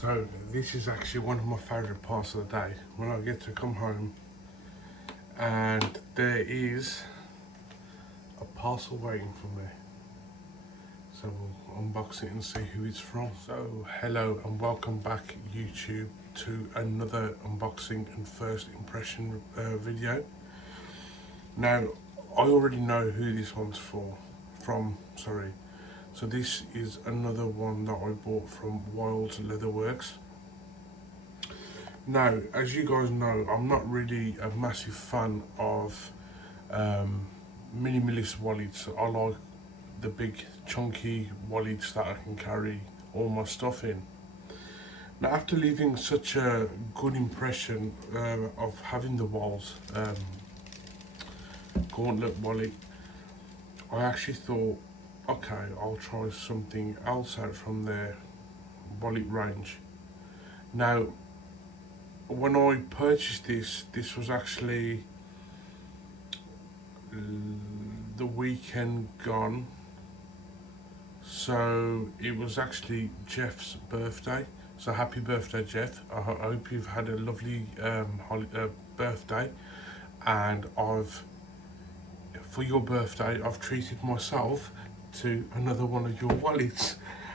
So this is actually one of my favourite parts of the day, when I get to come home and there is a parcel waiting for me. So we'll unbox it and see who it's from. So hello and welcome back YouTube to another unboxing and first impression video. Now I already know who this one's from. So this is another one that I bought from Wildes Leatherworks. Now, as you guys know, I'm not really a massive fan of minimalist wallets. I like the big chunky wallets that I can carry all my stuff in. Now, after leaving such a good impression of having the Wildes Gauntlet wallet, I actually thought, okay, I'll try something else out from their wallet range. Now, when I purchased this was actually the weekend gone. So it was actually Jeff's birthday. So happy birthday, Jeff. I hope you've had a lovely birthday. And for your birthday, I've treated myself to another one of your wallets.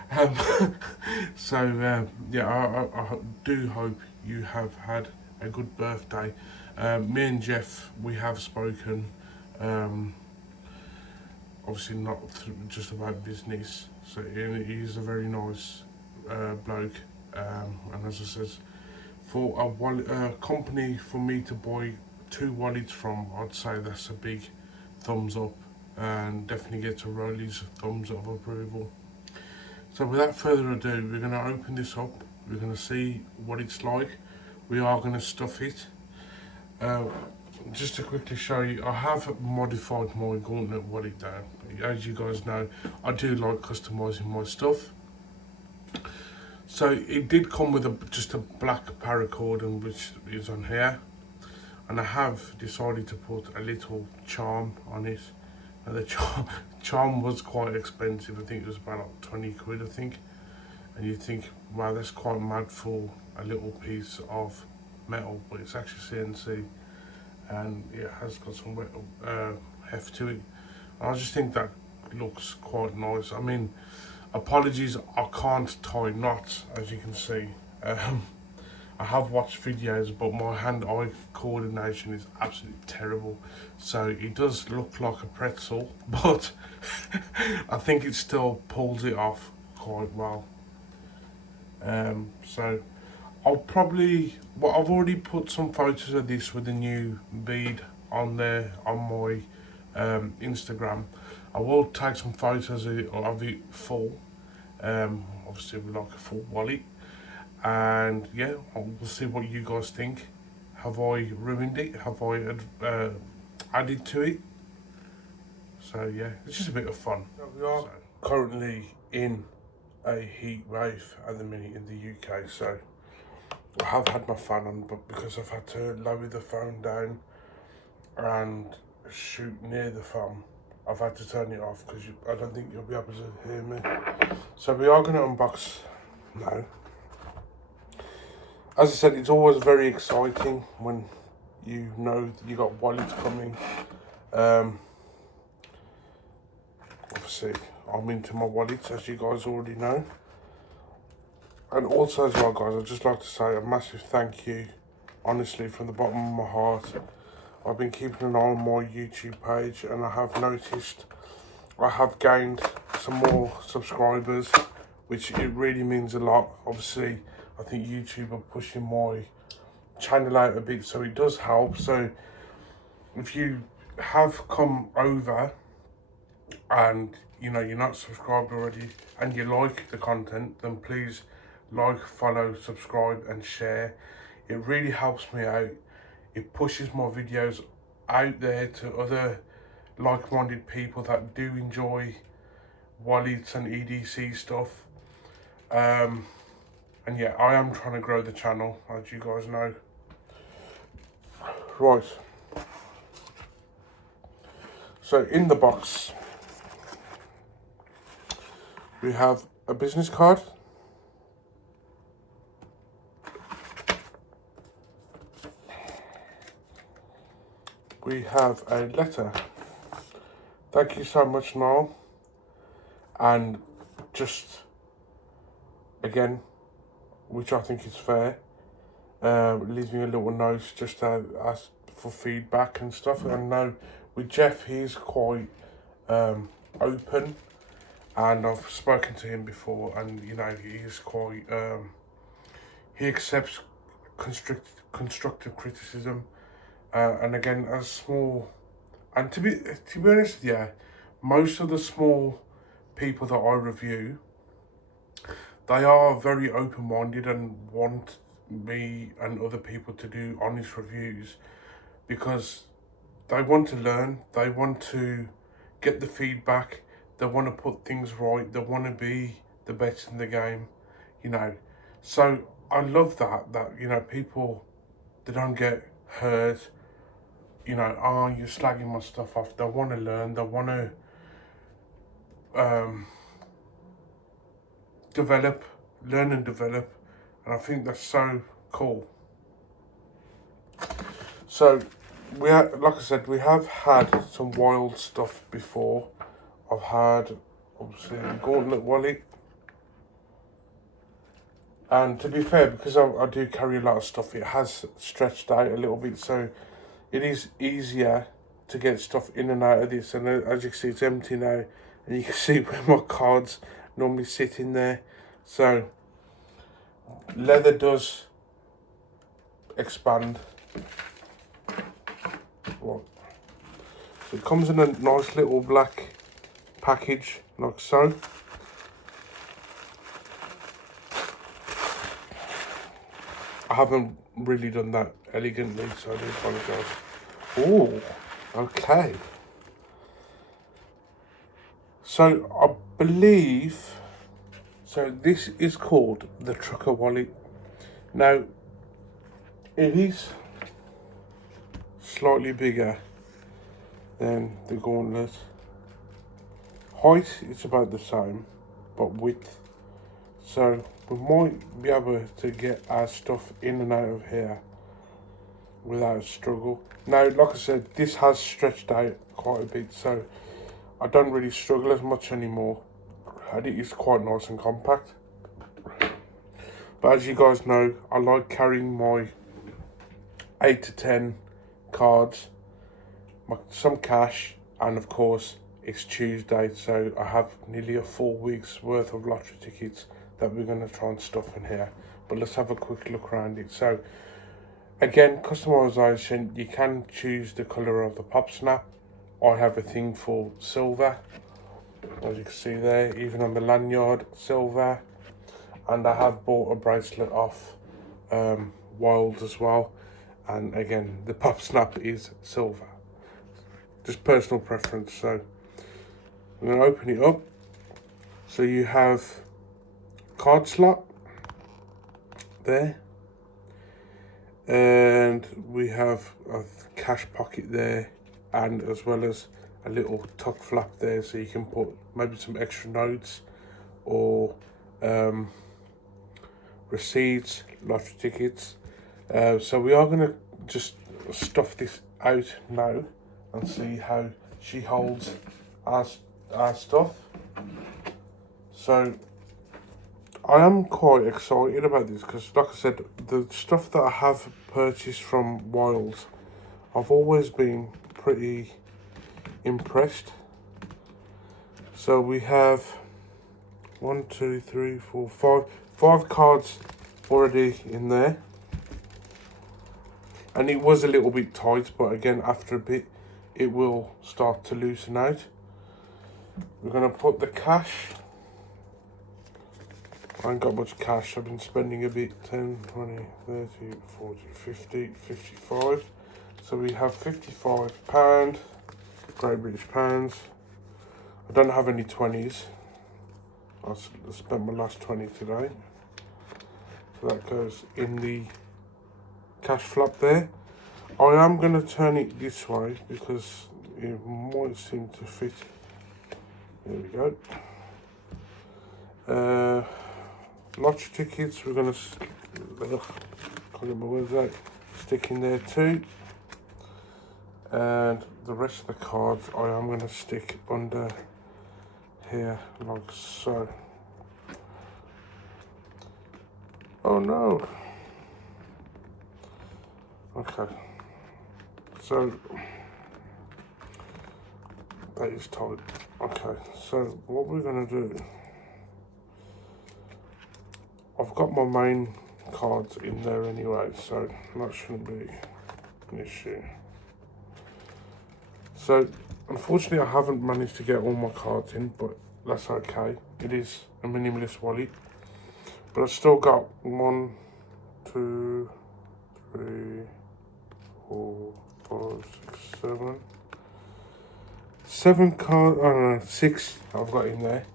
Yeah, I do hope you have had a good birthday. Me and Jeff, we have spoken, obviously not just about business. So he's a very nice bloke, and as I said, for a company for me to buy 2 wallets from, I'd say that's a big thumbs up, and definitely gets a Rollies thumbs up of approval. So without further ado, we're going to open this up, we're going to see what it's like, we are going to stuff it. Just to quickly show you, I have modified my Gauntlet wallet down. As you guys know, I do like customising my stuff. So it did come with just a black paracord, and which is on here. And I have decided to put a little charm on it. Now the charm was quite expensive. I think it was about like 20 quid, I think. And you think, wow, that's quite mad for a little piece of metal, but it's actually CNC, and it has got some heft to it. And I just think that looks quite nice. I mean, apologies, I can't tie knots, as you can see. I have watched videos, but my hand-eye coordination is absolutely terrible. So it does look like a pretzel, but I think it still pulls it off quite well. So I'll probably, I've already put some photos of this with the new bead on there on my Instagram. I will take some photos of it full, obviously with like a full wallet. And yeah, we'll see what you guys think. Have I ruined it? Have I added to it? So yeah, it's just a bit of fun. We are currently in a heat wave at the minute in the UK, so I have had my fan on, but because I've had to lower the phone down and shoot near the phone, I've had to turn it off because I don't think you'll be able to hear me. So we are going to unbox now. As I said, it's always very exciting when you know that you got wallets coming. Obviously, I'm into my wallets, as you guys already know. And also as well, guys, I'd just like to say a massive thank you, honestly, from the bottom of my heart. I've been keeping an eye on my YouTube page, and I have noticed I have gained some more subscribers, which it really means a lot. Obviously, I think YouTube are pushing my channel out a bit, so it does help. So if you have come over and you know you're not subscribed already and you like the content, then please like, follow, subscribe and share. It really helps me out. It pushes my videos out there to other like-minded people that do enjoy wallets and EDC stuff. And yeah, I am trying to grow the channel, as you guys know. Right. So in the box, we have a business card, we have a letter. Thank you so much, Noel. And just again, which I think is fair, leaves me a little note just to ask for feedback and stuff. And now with Jeff, he's quite open, and I've spoken to him before, and you know, he's quite he accepts constructive criticism, and again, as small, and to be honest with you, most of the small people that I review, they are very open-minded and want me and other people to do honest reviews, because they want to learn, they want to get the feedback, they want to put things right, they want to be the best in the game, you know. So I love that you know, people, they don't get hurt, you know, oh, you're slagging my stuff off. They want to learn, they want to learn and develop, and I think that's so cool. So we have, like I said, we have had some wild stuff before. I've had obviously the Gauntlet wallet, and to be fair, because I do carry a lot of stuff, it has stretched out a little bit, so it is easier to get stuff in and out of this. And as you can see, it's empty now, and you can see where my cards normally sit in there. So leather does expand. Right. So it comes in a nice little black package, like so. I haven't really done that elegantly, so I do apologise. Oh, okay. So I believe, so this is called the Trucker Wallet. Now, it is slightly bigger than the Gauntlet. Height is about the same, but width. So we might be able to get our stuff in and out of here without a struggle. Now, like I said, this has stretched out quite a bit, so I don't really struggle as much anymore, and it is quite nice and compact. But as you guys know, I like carrying my 8 to 10 cards, some cash, and of course it's Tuesday, so I have nearly a full week's worth of lottery tickets that we're going to try and stuff in here. But let's have a quick look around it. So again, customization, you can choose the colour of the pop snap. I have a thing for silver, as you can see there, even on the lanyard, silver. And I have bought a bracelet off Wildes as well, and again the pop snap is silver, just personal preference. So I'm going to open it up. So you have card slot there, and we have a cash pocket there, and as well as a little tuck flap there, so you can put maybe some extra notes or receipts, lottery tickets. So we are going to just stuff this out now and see how she holds our stuff. So I am quite excited about this, because like I said, the stuff that I have purchased from Wildes, I've always been pretty impressed. So we have 1, 2, 3, 4, 5 cards already in there, and it was a little bit tight, but again after a bit it will start to loosen out. We're going to put the cash. I ain't got much cash, I've been spending a bit, 10, 20, 30, 40, 50, 55. So we have £55, Great British pounds. I don't have any 20s. I spent my last 20 today. So that goes in the cash flap there. I am going to turn it this way because it might seem to fit. There we go. Lottery tickets, we're going to, can't get my words out, stick in there too. And the rest of the cards I am going to stick under here like so. Oh no. Okay. So that is tight. Okay, so what we're going to do, I've got my main cards in there anyway, so that shouldn't be an issue. So unfortunately I haven't managed to get all my cards in, but that's okay. It is a minimalist wallet, but I've still got 1, 2, 3, 4, 5, 6, 7. 7 cards, I don't know, 6 I've got in there.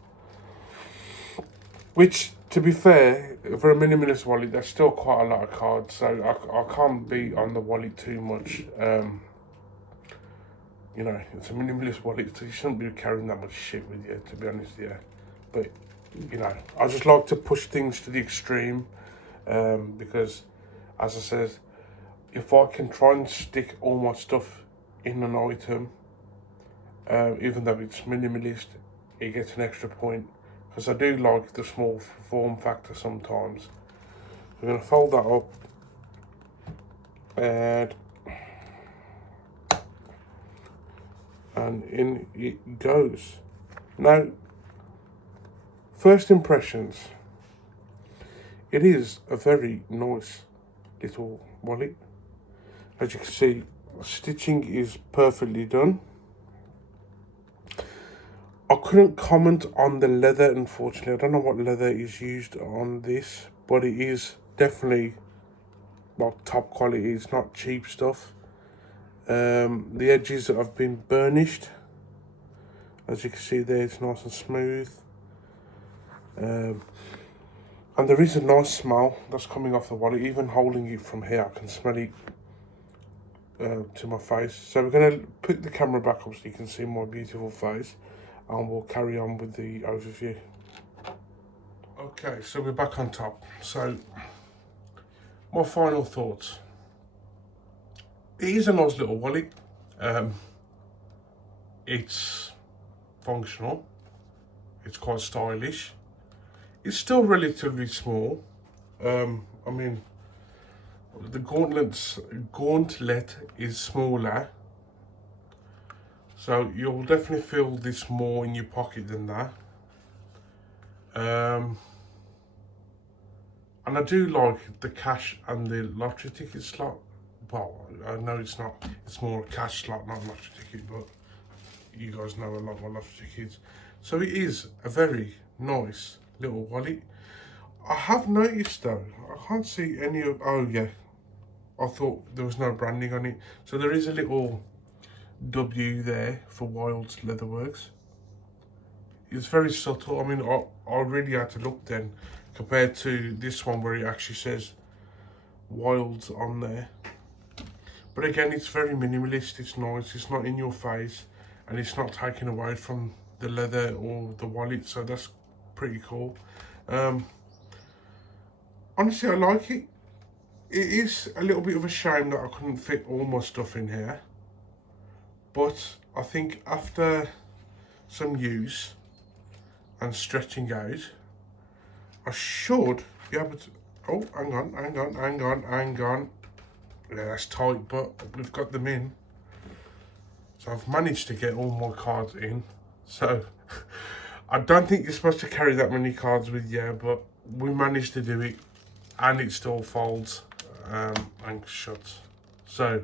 Which, to be fair, for a minimalist wallet, there's still quite a lot of cards, so I can't be on the wallet too much. You know, it's a minimalist wallet, so you shouldn't be carrying that much shit with you, to be honest, yeah. But, you know, I just like to push things to the extreme, because, as I said, if I can try and stick all my stuff in an item, even though it's minimalist, it gets an extra point. Because I do like the small form factor sometimes. We're going to fold that up. And in it goes. Now, first impressions. It is a very nice little wallet. As you can see, stitching is perfectly done. I couldn't comment on the leather, unfortunately. I don't know what leather is used on this, but it is definitely like top quality. It's not cheap stuff. The edges have been burnished. As you can see there, it's nice and smooth. And there is a nice smell that's coming off the wallet. Even holding it from here, I can smell it to my face. So we're going to put the camera back up so you can see my beautiful face. And we'll carry on with the overview. Okay, so we're back on top. So, my final thoughts. It is a nice little wallet. It's functional. It's quite stylish. It's still relatively small. I mean, the gauntlet is smaller. So you'll definitely feel this more in your pocket than that. And I do like the cash and the lottery ticket slot. Well, I know it's not, it's more a cash slot, not a lottery ticket, but you guys know I love my lottery tickets. So it is a very nice little wallet. I have noticed though, I can't see any of, oh yeah, I thought there was no branding on it. So there is a little W there for Wildes Leatherworks. It's very subtle. I mean, I really had to look then compared to this one where it actually says Wildes on there. But again, it's very minimalist. It's nice. It's not in your face, and it's not taken away from the leather or the wallet. So that's pretty cool. Honestly, I like it. It is a little bit of a shame that I couldn't fit all my stuff in here. But I think after some use and stretching out, I should be able to, oh, hang on. Yeah, that's tight, but we've got them in. So I've managed to get all my cards in. So I don't think you're supposed to carry that many cards with you, but we managed to do it, and it still folds and shuts. So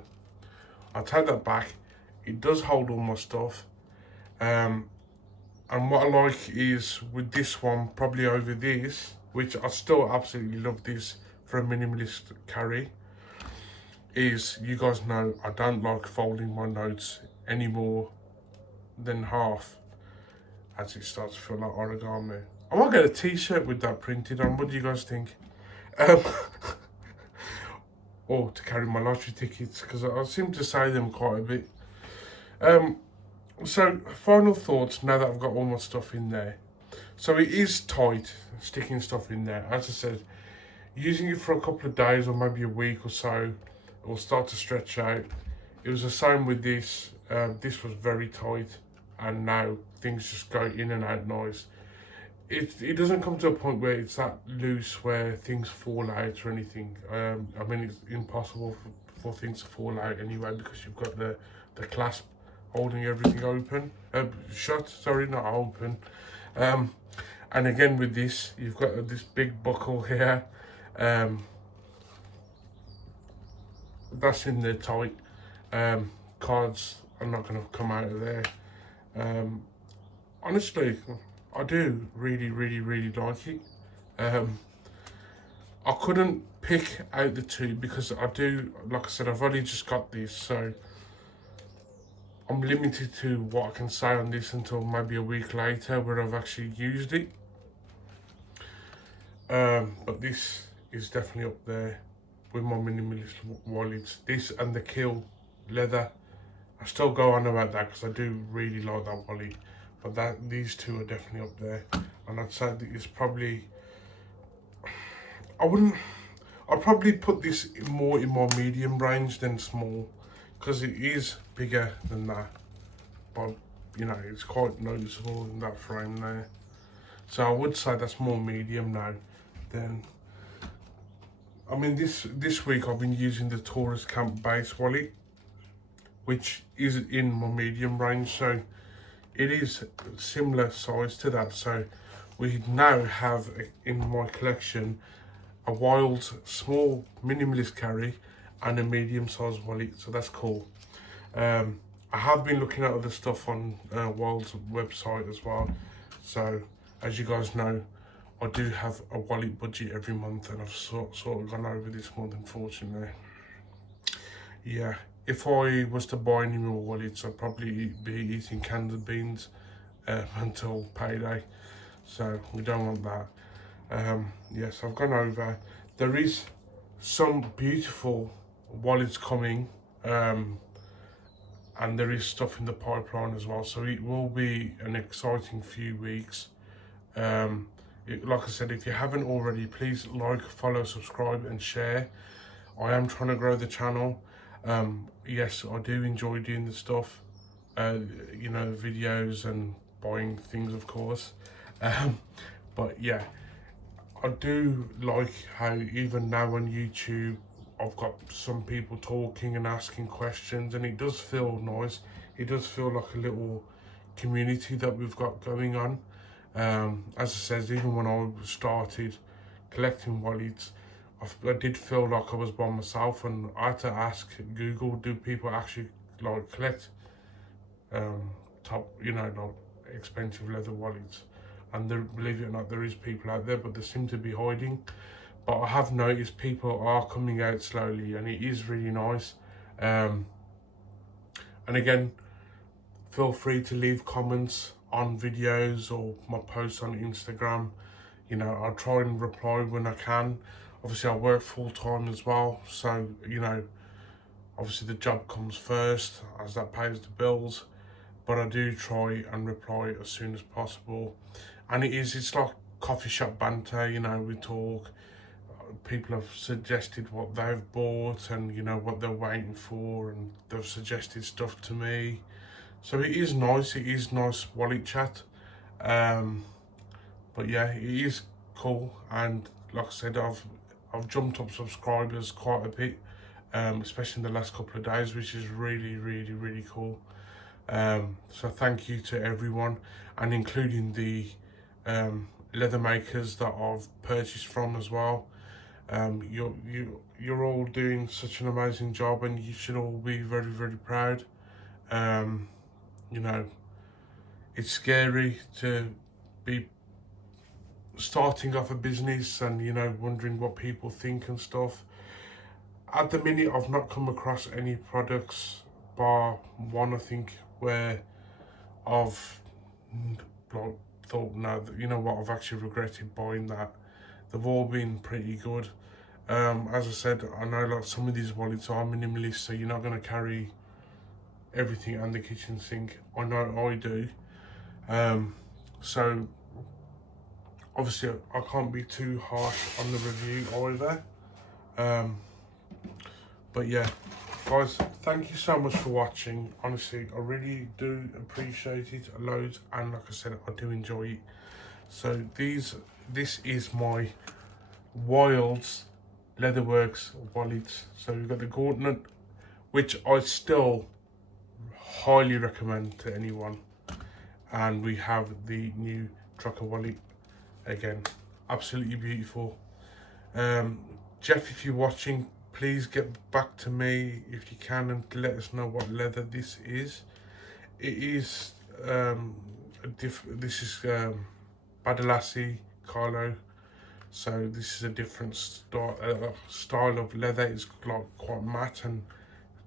I'll take that back. It does hold all my stuff. And what I like is with this one, probably over this, which I still absolutely love this for a minimalist carry, is you guys know I don't like folding my notes any more than half, as it starts to feel like origami. I might get a t-shirt with that printed on. What do you guys think? Or to carry my lottery tickets, because I seem to say them quite a bit. So final thoughts now that I've got all my stuff in there. So it is tight sticking stuff in there. As I said, using it for a couple of days or maybe a week or so, it will start to stretch out. It was the same with this. This was very tight, and now things just go in and out nice. It doesn't come to a point where it's that loose where things fall out or anything. I mean, it's impossible for things to fall out anyway, because you've got the clasp holding everything open, shut, sorry, not open. And again with this, you've got this big buckle here. That's in there tight. Cards are not going to come out of there. Honestly, I do really like it. I couldn't pick out the two because I do, like I said, I've only just got this, so I'm limited to what I can say on this until maybe a week later where I've actually used it. But this is definitely up there with my minimalist wallets. This and the Kill leather. I still go on about that because I do really like that wallet. But these two are definitely up there. And I'd say that it's probably... I'd probably put this more in my medium range than small, because it is bigger than that. But, you know, it's quite noticeable in that frame there. So I would say that's more medium now than... I mean, this week I've been using the Taurus Camp base wallet, which is in my medium range, so it is similar size to that. So we now have in my collection a Wildes small minimalist carry and a medium sized wallet, so that's cool. I have been looking at other stuff on Wildes website as well, so as you guys know, I do have a wallet budget every month, and I've sort of gone over this month, unfortunately. Yeah, if I was to buy any more wallets, I'd probably be eating canned beans until payday, so we don't want that. Yes, I've gone over. There is some beautiful wallets coming, and there is stuff in the pipeline as well, so it will be an exciting few weeks. Like I said, if you haven't already, please like, follow, subscribe and share. I am trying to grow the channel. Yes, I do enjoy doing the stuff, you know, videos and buying things, of course. But yeah, I do like how even now on YouTube, I've got some people talking and asking questions, and it does feel nice. It does feel like a little community that we've got going on. As I said, even when I started collecting wallets, I did feel like I was by myself, and I had to ask Google, do people actually like collect top, you know, like expensive leather wallets? And there, believe it or not, there is people out there, but they seem to be hiding. But I have noticed people are coming out slowly, and it is really nice. And again, feel free to leave comments on videos or my posts on Instagram. You know, I'll try and reply when I can. Obviously, I work full time as well, so, you know, obviously the job comes first, as that pays the bills. But I do try and reply as soon as possible. And it's like coffee shop banter, you know, we talk. People have suggested what they've bought and, you know, what they're waiting for, and they've suggested stuff to me. So it is nice wallet chat. But yeah, it is cool, and like I said, I've jumped up subscribers quite a bit, especially in the last couple of days, which is really cool. So thank you to everyone, and including the leather makers that I've purchased from as well. You're all doing such an amazing job, and you should all be very proud. You know, it's scary to be starting off a business and, you know, wondering what people think and stuff. At the minute, I've not come across any products bar one, I think, where I've like thought, no, you know what, I've actually regretted buying that. They've all been pretty good. As I said, I know like some of these wallets are minimalist, so you're not going to carry everything and the kitchen sink. I know I do. So obviously I can't be too harsh on the review either. But yeah, Guys, thank you so much for watching. Honestly, I really do appreciate it loads, and like I said, I do enjoy it. So this is my Wildes Leatherworks wallet. So we've got the gauntlet, which I still highly recommend to anyone, and we have the new trucker wallet again, absolutely beautiful. Jeff, if you're watching, please get back to me if you can and let us know what leather this is. It is this is Badalassi Carlo, so this is a different style of leather. It's like quite matte and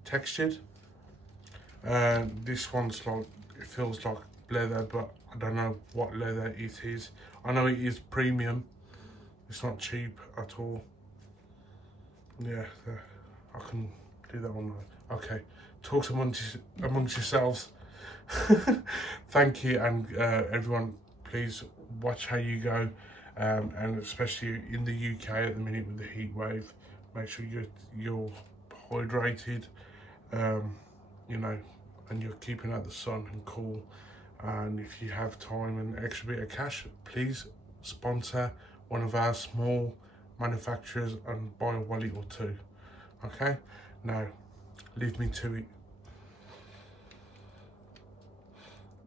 textured. This one's like, it feels like leather, but I don't know what leather it is. I know it is premium. It's not cheap at all. Yeah, I can do that one. Okay, talk amongst yourselves. Thank you, and everyone, please watch how you go, and especially in the UK at the minute with the heat wave, make sure you're hydrated, you know, and you're keeping out the sun and cool. And if you have time and extra bit of cash, please sponsor one of our small manufacturers and buy a wallet or two. Okay, now leave me to it.